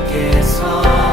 하나님께서